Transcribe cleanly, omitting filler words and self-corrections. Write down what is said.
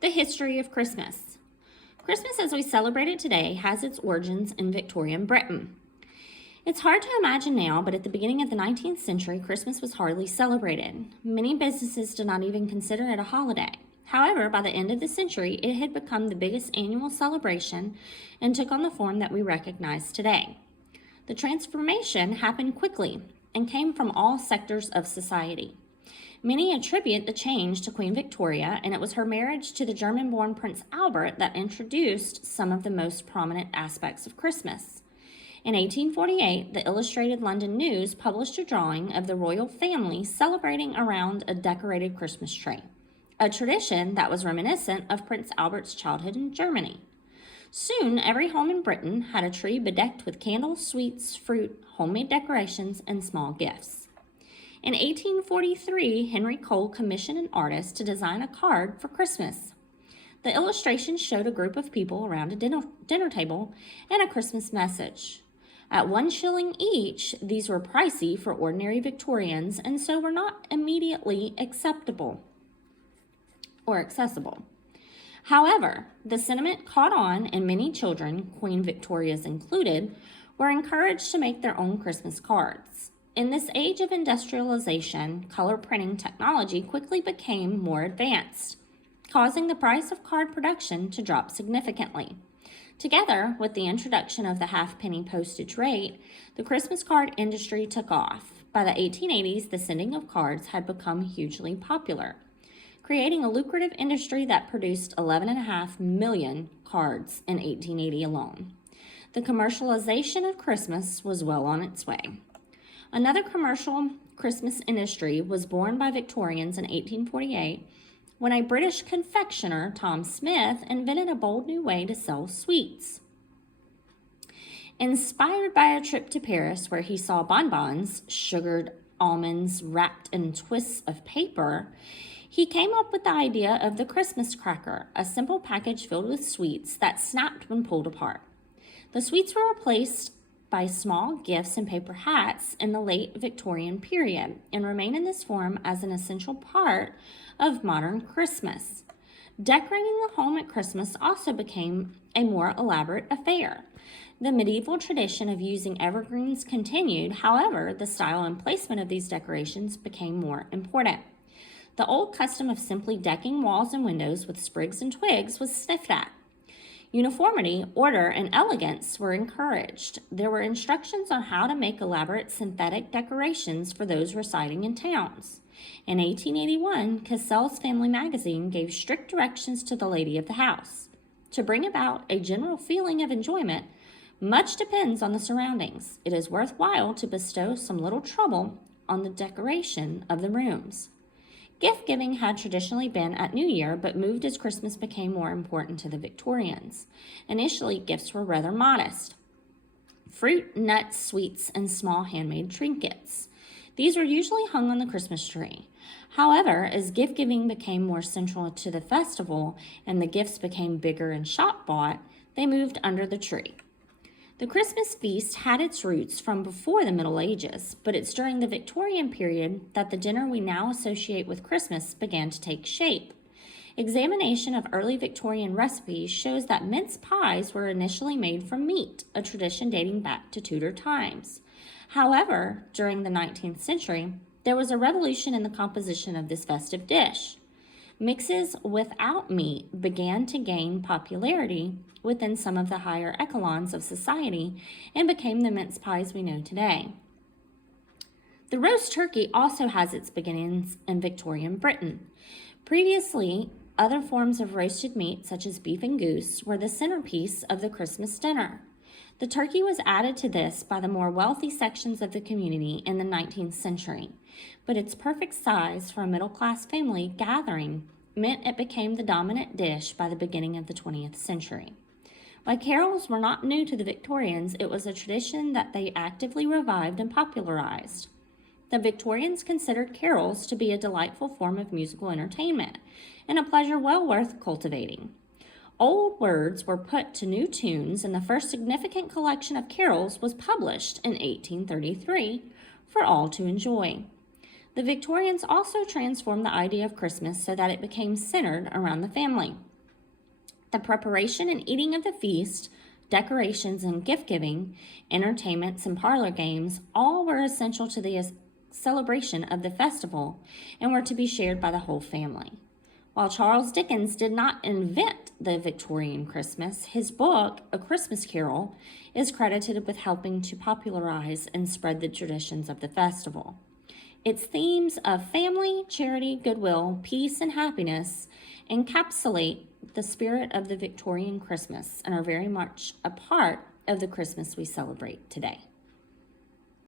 The history of Christmas. Christmas as we celebrate it today has its origins in Victorian Britain. It's hard to imagine now, but at the beginning of the 19th century, Christmas was hardly celebrated. Many businesses did not even consider it a holiday. However, by the end of the century, it had become the biggest annual celebration and took on the form that we recognize today. The transformation happened quickly and came from all sectors of society. Many attribute the change to Queen Victoria, and it was her marriage to the German-born Prince Albert that introduced some of the most prominent aspects of Christmas. In 1848, the Illustrated London News published a drawing of the royal family celebrating around a decorated Christmas tree, a tradition that was reminiscent of Prince Albert's childhood in Germany. Soon, every home in Britain had a tree bedecked with candles, sweets, fruit, homemade decorations, and small gifts. In 1843, Henry Cole commissioned an artist to design a card for Christmas. The illustration showed a group of people around a dinner table and a Christmas message. At 1 shilling each, these were pricey for ordinary Victorians and so were not immediately acceptable or accessible. However, the sentiment caught on, and many children, Queen Victoria's included, were encouraged to make their own Christmas cards. In this age of industrialization, color printing technology quickly became more advanced, causing the price of card production to drop significantly. Together with the introduction of the halfpenny postage rate, the Christmas card industry took off. By the 1880s, the sending of cards had become hugely popular, creating a lucrative industry that produced 11.5 million cards in 1880 alone. The commercialization of Christmas was well on its way. Another commercial Christmas industry was born by Victorians in 1848 when a British confectioner, Tom Smith, invented a bold new way to sell sweets. Inspired by a trip to Paris where he saw bonbons, sugared almonds wrapped in twists of paper, he came up with the idea of the Christmas cracker, a simple package filled with sweets that snapped when pulled apart. The sweets were replaced by small gifts and paper hats in the late Victorian period and remain in this form as an essential part of modern Christmas. Decorating the home at Christmas also became a more elaborate affair. The medieval tradition of using evergreens continued, however, the style and placement of these decorations became more important. The old custom of simply decking walls and windows with sprigs and twigs was sniffed at. Uniformity, order, and elegance were encouraged. There were instructions on how to make elaborate synthetic decorations for those residing in towns. In 1881, Cassell's Family Magazine gave strict directions to the lady of the house. To bring about a general feeling of enjoyment, much depends on the surroundings. It is worthwhile to bestow some little trouble on the decoration of the rooms. Gift-giving had traditionally been at New Year, but moved as Christmas became more important to the Victorians. Initially, gifts were rather modest: fruit, nuts, sweets, and small handmade trinkets. These were usually hung on the Christmas tree. However, as gift-giving became more central to the festival and the gifts became bigger and shop-bought, they moved under the tree. The Christmas feast had its roots from before the Middle Ages, but it's during the Victorian period that the dinner we now associate with Christmas began to take shape. Examination of early Victorian recipes shows that mince pies were initially made from meat, a tradition dating back to Tudor times. However, during the 19th century, there was a revolution in the composition of this festive dish. Mixes without meat began to gain popularity within some of the higher echelons of society and became the mince pies we know today. The roast turkey also has its beginnings in Victorian Britain. Previously, other forms of roasted meat, such as beef and goose, were the centerpiece of the Christmas dinner. The turkey was added to this by the more wealthy sections of the community in the 19th century, but its perfect size for a middle-class family gathering meant it became the dominant dish by the beginning of the 20th century. While carols were not new to the Victorians, it was a tradition that they actively revived and popularized. The Victorians considered carols to be a delightful form of musical entertainment and a pleasure well worth cultivating. Old words were put to new tunes, and the first significant collection of carols was published in 1833 for all to enjoy. The Victorians also transformed the idea of Christmas so that it became centered around the family. The preparation and eating of the feast, decorations and gift giving, entertainments and parlor games, all were essential to the celebration of the festival and were to be shared by the whole family. While Charles Dickens did not invent the Victorian Christmas, his book, A Christmas Carol, is credited with helping to popularize and spread the traditions of the festival. Its themes of family, charity, goodwill, peace, and happiness encapsulate the spirit of the Victorian Christmas and are very much a part of the Christmas we celebrate today.